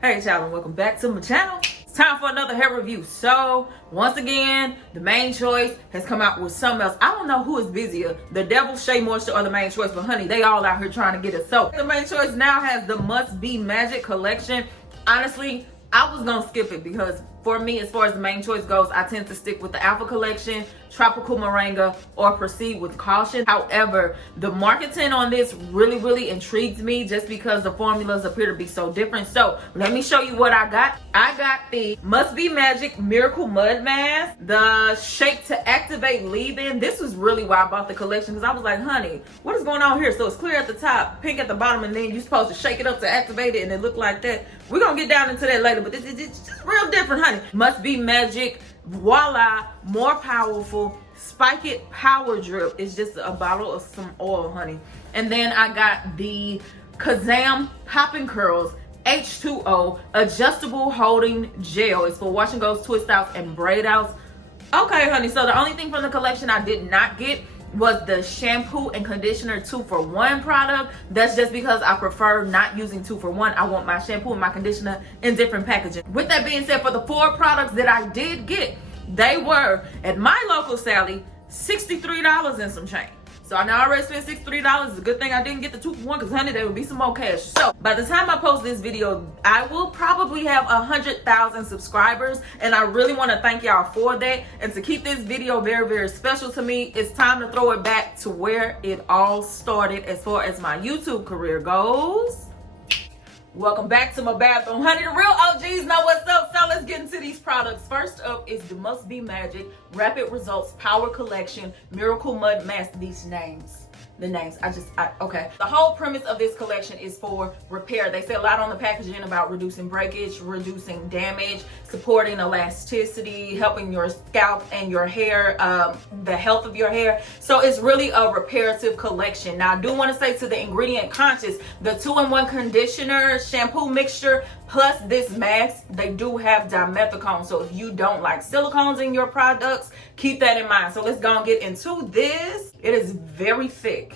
Hey y'all, and welcome back to my channel. It's time for another hair review. So once again, the Main Choice has come out with something else. I don't know who is busier, the Devil Shea Moisture or the Main Choice, but honey, they all out here trying to get us. So the Main Choice now has the Must Be Magic collection. Honestly, I was gonna skip it because for me, as far as the Main Choice goes, I tend to stick with the Alpha collection, Tropical Moringa, or proceed with caution. However, the marketing on this really intrigues me just because the formulas appear to be so different. So let me show you what I got. I got the Must Be Magic Miracle Mud Mask, the Shake to Activate Leave-In. This was really why I bought the collection because I was like, honey, what is going on here? So it's clear at the top, pink at the bottom, and then you're supposed to shake it up to activate it and it looked like that. We're gonna get down into that later, but it's just real different, honey. Must Be Magic, voila, more powerful, Spike It Power Drip. It's just a bottle of some oil, honey. And then I got the Kazam Poppin' Curls H2O Adjustable Holding Gel. It's for wash and goes, twist outs, and braid outs. Okay, honey, so the only thing from the collection I did not get was the shampoo and conditioner 2-for-1 product. That's just because I prefer not using 2-for-1. I want my shampoo and my conditioner in different packaging. With that being said, for the 4 products that I did get, they were at my local Sally $63 and some change. So I know I already spent $63. It's a good thing I didn't get the 2-for-1 because honey, there would be some more cash. So by the time I post this video, I will probably have 100,000 subscribers, and I really want to thank y'all for that. And to keep this video very special to me, it's time to throw it back to where it all started as far as my YouTube career goes. Welcome back to my bathroom, honey. The real OGs know what's up, so let's get into these products. First up is the Must Be Magic Rapid Results Power Collection Miracle Mud Mask. These names, okay. The whole premise of this collection is for repair. They say a lot on the packaging about reducing breakage, reducing damage, supporting elasticity, helping your scalp and your hair, the health of your hair. So it's really a reparative collection. Now, I do want to say to the ingredient conscious, the 2-in-1 conditioner, shampoo mixture, plus this mask, they do have dimethicone. So if you don't like silicones in your products, keep that in mind. So let's go and get into this. It is very thick.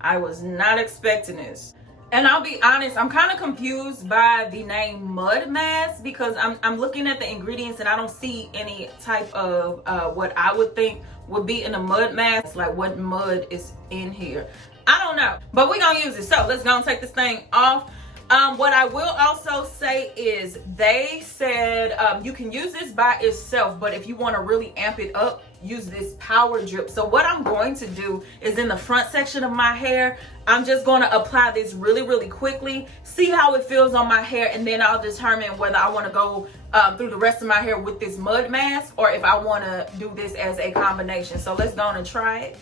I was not expecting this. And I'll be honest, I'm kind of confused by the name Mud Mask because I'm looking at the ingredients and I don't see any type of what I would think would be in a mud mask, like what mud is in here. I don't know, but we're gonna use it. So let's go and take this thing off. What I will also say is they said you can use this by itself, but if you want to really amp it up, use this power drip. So what I'm going to do is in the front section of my hair, I'm just going to apply this really quickly, see how it feels on my hair, and then I'll determine whether I want to go through the rest of my hair with this mud mask or if I want to do this as a combination. So let's go on and try it.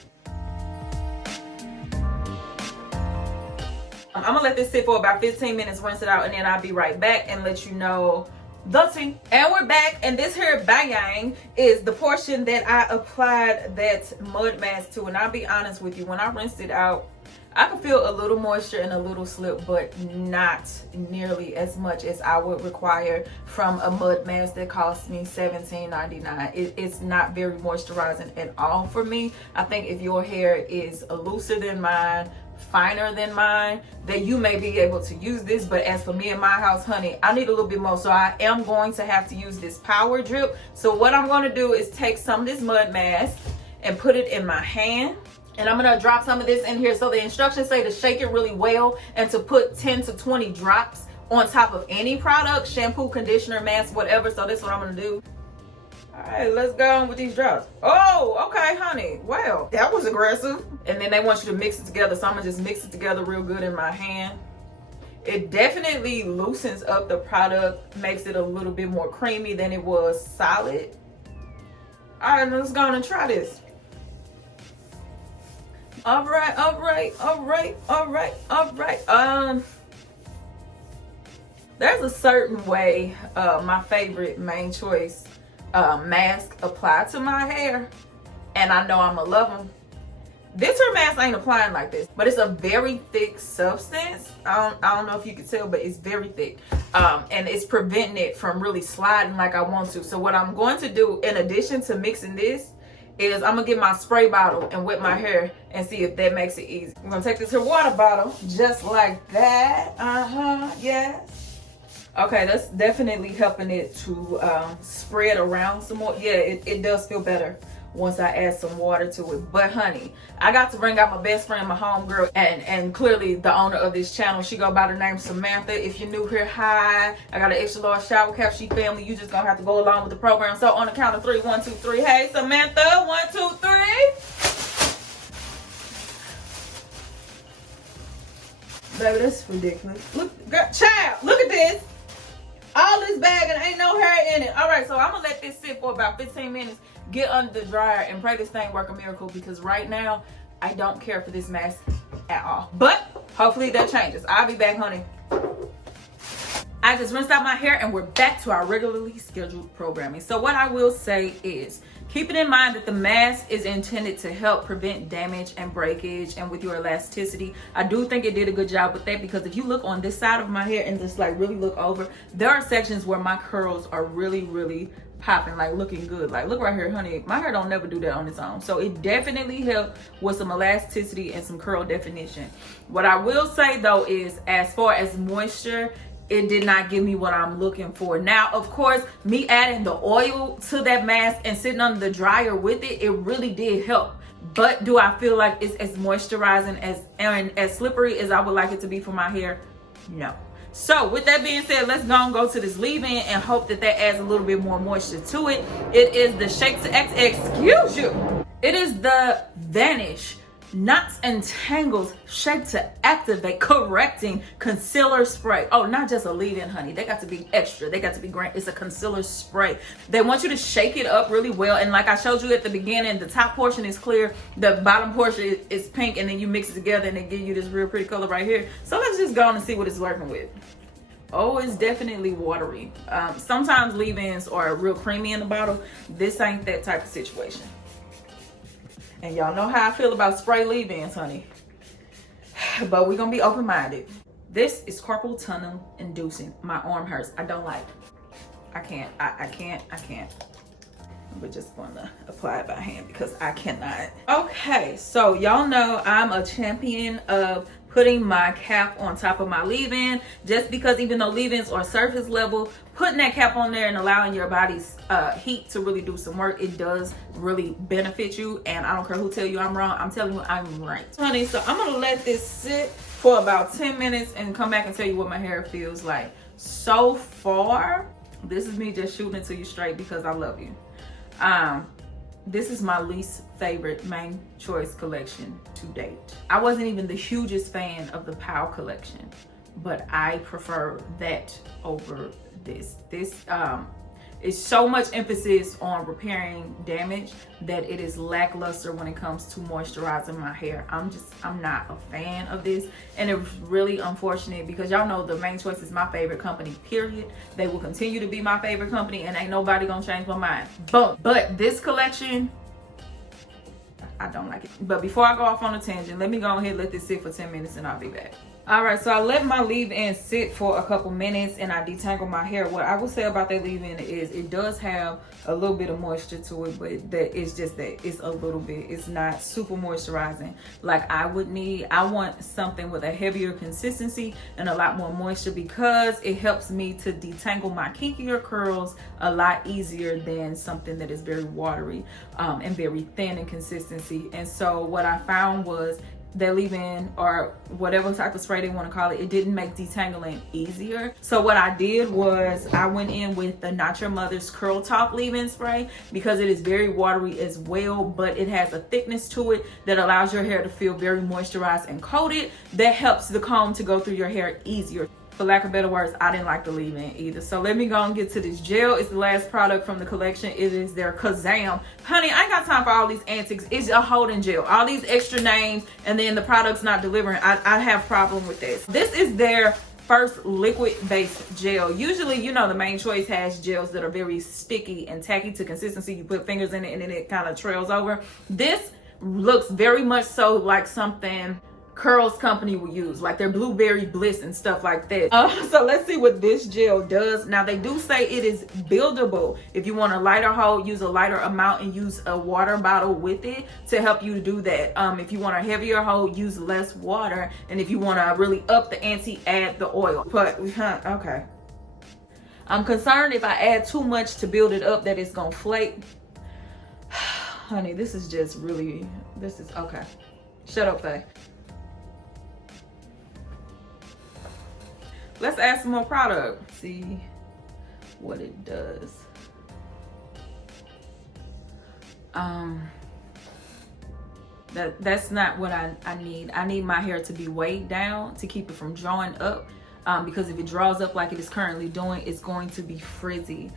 I'm gonna let this sit for about 15 minutes, rinse it out, and then I'll be right back and let you know the tea. And we're back, and this here bang is the portion that I applied that mud mask to. And I'll be honest with you, when I rinsed it out, I could feel a little moisture and a little slip, but not nearly as much as I would require from a mud mask that cost me $17.99. It's not very moisturizing at all for me. I think if your hair is looser than mine, finer than mine, that you may be able to use this. But as for me in my house, honey, I need a little bit more, so I am going to have to use this power drip. So what I'm going to do is take some of this mud mask and put it in my hand, and I'm going to drop some of this in here. So the instructions say to shake it really well and to put 10 to 20 drops on top of any product, shampoo, conditioner, mask, whatever. So this is what I'm going to do. All right, let's go on with these drops. Oh, okay, honey. Well, that was aggressive. And then they want you to mix it together. So I'm gonna just mix it together real good in my hand. It definitely loosens up the product, makes it a little bit more creamy than it was solid. All right, let's go on and try this. All right. There's a certain way my favorite Main Choice mask apply to my hair, and I know I'm gonna love them. This her mask ain't applying like this, but it's a very thick substance. I don't know if you can tell, but it's very thick, and it's preventing it from really sliding like I want to. So what I'm going to do in addition to mixing this is I'm gonna get my spray bottle and wet my hair and see if that makes it easy. I'm gonna take this here water bottle just like that. Yes. Okay, that's definitely helping it to spread around some more. Yeah, it does feel better once I add some water to it. But honey, I got to bring out my best friend, my homegirl, and clearly the owner of this channel. She go by the name Samantha. If you're new here, hi. I got an extra large shower cap. She family. You just gonna have to go along with the program. So on the count of 3, 1, 2, 3. Hey Samantha, 1, 2, 3. Baby, that's ridiculous. Look, girl, child, look at this. All this bag and ain't no hair in it. All right, so I'm gonna let this sit for about 15 minutes, get under the dryer, and pray this thing work a miracle, because right now I don't care for this mask at all. But hopefully that changes. I'll be back, honey. I just rinsed out my hair and we're back to our regularly scheduled programming. So what I will say is, keep it in mind that the mask is intended to help prevent damage and breakage, and with your elasticity. I do think it did a good job with that, because if you look on this side of my hair and just like really look over, there are sections where my curls are really popping, like looking good. Like look right here, honey, my hair don't never do that on its own. So it definitely helped with some elasticity and some curl definition. What I will say though is, as far as moisture, it did not give me what I'm looking for. Now, of course, me adding the oil to that mask and sitting under the dryer with it, it really did help. But do I feel like it's as moisturizing and as slippery as I would like it to be for my hair? No. So with that being said, let's go to this leave-in and hope that adds a little bit more moisture to it. It is the Shake to excuse you. It is the Vanish Knots and Tangles Shake to Activate Correcting Concealer Spray. Oh, not just a leave-in, honey. They got to be extra. They got to be grand. It's a concealer spray. They want you to shake it up really well. And like I showed you at the beginning, the top portion is clear. The bottom portion is pink. And then you mix it together and they give you this real pretty color right here. So let's just go on and see what it's working with. Oh, it's definitely watery. Sometimes leave-ins are real creamy in the bottle. This ain't that type of situation. And y'all know how I feel about spray leave-ins, honey. But we're gonna be open-minded. This is carpal tunnel inducing. My arm hurts. I don't like it. I can't. I can't. We're just gonna apply it by hand because I cannot. Okay, so y'all know I'm a champion of putting my cap on top of my leave-in, just because even though leave-ins are surface level, putting that cap on there and allowing your body's heat to really do some work, it does really benefit you. And I don't care who tell you I'm wrong, I'm telling you I'm right, honey. So I'm gonna let this sit for about 10 minutes and come back and tell you what my hair feels like. So far, this is me just shooting it to you straight because I love you. This is my least favorite main choice collection to date. I wasn't even the hugest fan of the POW collection, but I prefer that over this. This is so much emphasis on repairing damage that it is lackluster when it comes to moisturizing my hair. I'm not a fan of this, and it's really unfortunate because y'all know the Main Choice is my favorite company, period. They will continue to be my favorite company, and ain't nobody gonna change my mind. But this collection, I don't like it. But before I go off on a tangent, let me go ahead and let this sit for 10 minutes and I'll be back. All right, so I let my leave-in sit for a couple minutes and I detangled my hair. What I will say about that leave-in is it does have a little bit of moisture to it, but that is just that it's a little bit. It's not super moisturizing like I would need. I want something with a heavier consistency and a lot more moisture because it helps me to detangle my kinkier curls a lot easier than something that is very watery and very thin in consistency. And so what I found was that leave-in, or whatever type of spray they want to call it, it didn't make detangling easier. So what I did was I went in with the Not Your Mother's Curl Top leave-in spray because it is very watery as well, but it has a thickness to it that allows your hair to feel very moisturized and coated. That helps the comb to go through your hair easier. For lack of better words, I didn't like the leave-in either. So let me go and get to this gel. It's the last product from the collection. It is their Kazam. Honey, I ain't got time for all these antics. It's a holding gel. All these extra names and then the product's not delivering. I have problem with this. This is their first liquid-based gel. Usually, you know, the Main Choice has gels that are very sticky and tacky to consistency. You put fingers in it and then it kind of trails over. This looks very much so like something Curls company will use, like their Blueberry Bliss and stuff like that. So let's see what this gel does. Now they do say it is buildable. If you want a lighter hold, use a lighter amount and use a water bottle with it to help you do that. If you want a heavier hold, use less water, and if you want to really up the ante, add the oil. But okay, I'm concerned if I add too much to build it up that it's gonna flake. Honey, this is just really, this is, okay. Shut up, Faye. Let's add some more product. See what it does. That's not what I need. I need my hair to be weighed down to keep it from drawing up, because if it draws up like it is currently doing, it's going to be frizzy.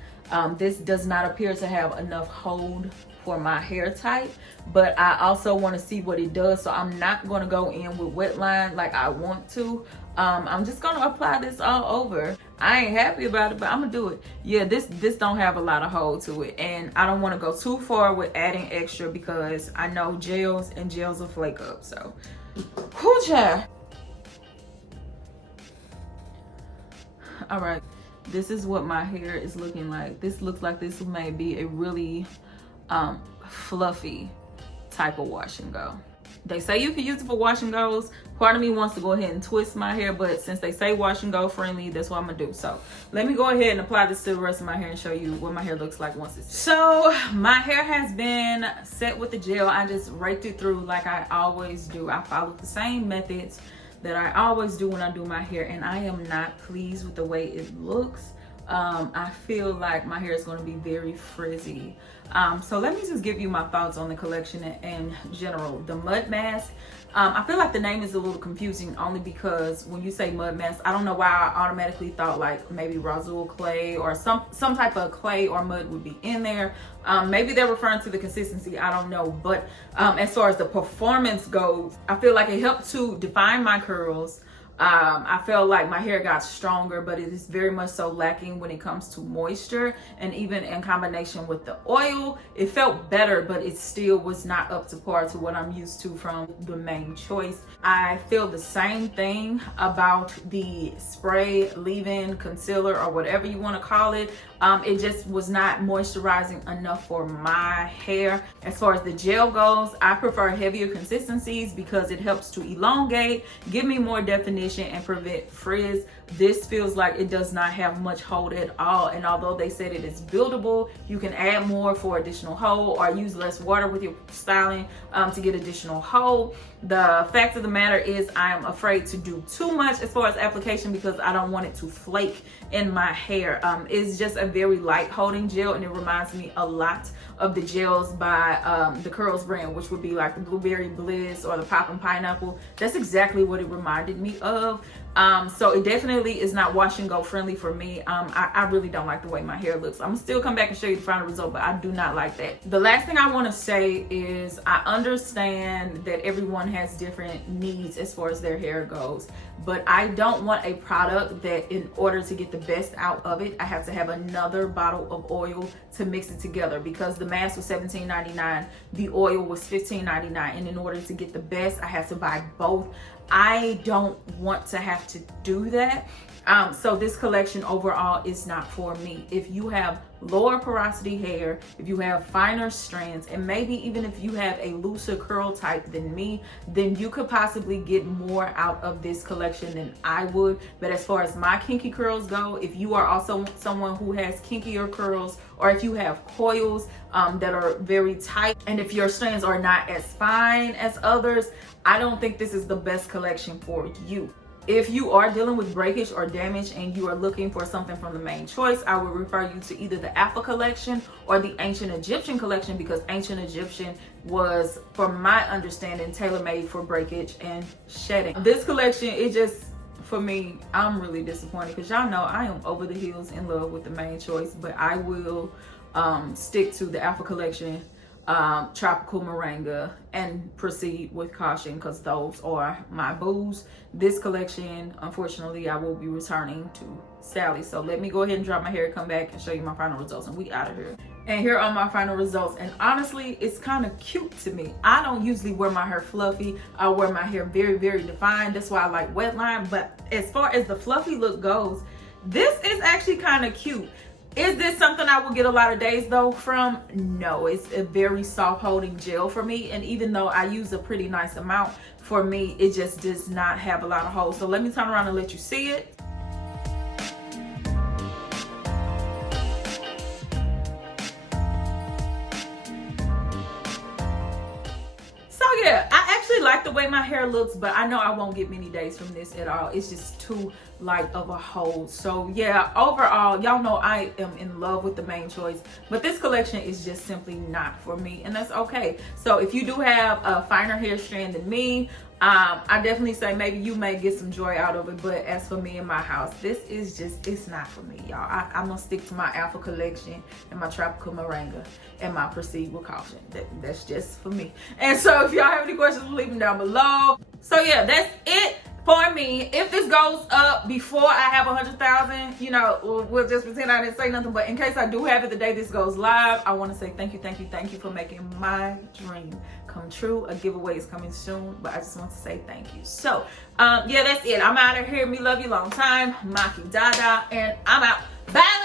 This does not appear to have enough hold for my hair type, but I also want to see what it does, so I'm not going to go in with wet line like I want to. I'm just gonna apply this all over. I ain't happy about it, but I'm gonna do it. Yeah, this don't have a lot of hold to it, and I don't want to go too far with adding extra because I know gels will flake up. So, whoo child. All right, this is what my hair is looking like. This looks like this may be a really fluffy type of wash and go. They say you can use it for wash and goes. Part of me wants to go ahead and twist my hair, but since they say wash and go friendly, that's what I'm gonna do. So let me go ahead and apply this to the rest of my hair and show you what my hair looks like once it's set. So my hair has been set with the gel. I just raked it through like I always do. I follow the same methods that I always do when I do my hair, and I am not pleased with the way it looks. I feel like my hair is going to be very frizzy. So let me just give you my thoughts on the collection in general. The mud mask, I feel like the name is a little confusing only because when you say mud mask, I don't know why I automatically thought like maybe Razul clay or some type of clay or mud would be in there. Maybe they're referring to the consistency, I don't know. But as far as the performance goes, I feel like it helped to define my curls. I felt like my hair got stronger, but it is very much so lacking when it comes to moisture, and even in combination with the oil, it felt better, but it still was not up to par to what I'm used to from the Main Choice. I feel the same thing about the spray leave-in concealer or whatever you want to call it. It just was not moisturizing enough for my hair. As far as the gel goes, I prefer heavier consistencies because it helps to elongate, give me more definition, and prevent frizz. This feels like it does not have much hold at all, and although they said it is buildable, you can add more for additional hold or use less water with your styling to get additional hold. The fact of the matter is I'm afraid to do too much as far as application because I don't want it to flake in my hair. It's just a very light holding gel, and it reminds me a lot of the gels by the Curls brand, which would be like the Blueberry Bliss or the Poppin' Pineapple. That's exactly what it reminded me of. So it definitely is not wash and go friendly for me. I really don't like the way my hair looks. I'm gonna still come back and show you the final result, but I do not like that. The last thing I want to say is I understand that everyone has different needs as far as their hair goes, but I don't want a product that in order to get the best out of it, I have to have another bottle of oil to mix it together, because the mask was $17.99, the oil was $15.99, and in order to get the best, I have to buy both. I don't want to have to do that. So this collection overall is not for me. If you have lower porosity hair, if you have finer strands, and maybe even if you have a looser curl type than me, then you could possibly get more out of this collection than I would. But as far as my kinky curls go, if you are also someone who has kinkier curls, or if you have coils that are very tight, and if your strands are not as fine as others, I don't think this is the best collection for you. If you are dealing with breakage or damage and you are looking for something from the Main Choice, I would refer you to either the Alpha collection or the Ancient Egyptian collection, because Ancient Egyptian was, from my understanding, tailor-made for breakage and shedding. This collection, it just, for me, I'm really disappointed because y'all know I am over the hills in love with the Main Choice, but I will stick to the Alpha collection, Tropical Moringa, and proceed with caution because those are my boos. This collection, unfortunately, I will be returning to Sally. So let me go ahead and drop my hair, come back and show you my final results, and we out of here. And here are my final results, and honestly, it's kind of cute to me. I don't usually wear my hair fluffy. I wear my hair very, very defined. That's why I like wet line. But as far as the fluffy look goes, this is actually kind of cute. Is this something I will get a lot of days though from? No, it's a very soft holding gel for me. And even though I use a pretty nice amount, for me, it just does not have a lot of hold. So let me turn around and let you see it. way my hair looks, but I know I won't get many days from this at all. It's just too light of a hold. So yeah, overall, y'all know I am in love with the main choice, but this collection is just simply not for me, and that's okay. So if you do have a finer hair strand than me, I definitely say maybe you may get some joy out of it, but as for me in my house, this is just, it's not for me, y'all. I'm gonna stick to my Alpha collection and my Tropical Moringa and my Proceed with Caution. That's just for me. And so if y'all have any questions, leave them down below. So yeah, that's it for me. If this goes up before I have 100,000, you know, we'll just pretend I didn't say nothing. But in case I do have it the day this goes live, I want to say thank you for making my dream come true. A giveaway is coming soon, but I just want to say thank you. So yeah, that's it. I'm out of here. Me love you long time. Maki Dada, and I'm out. Bye.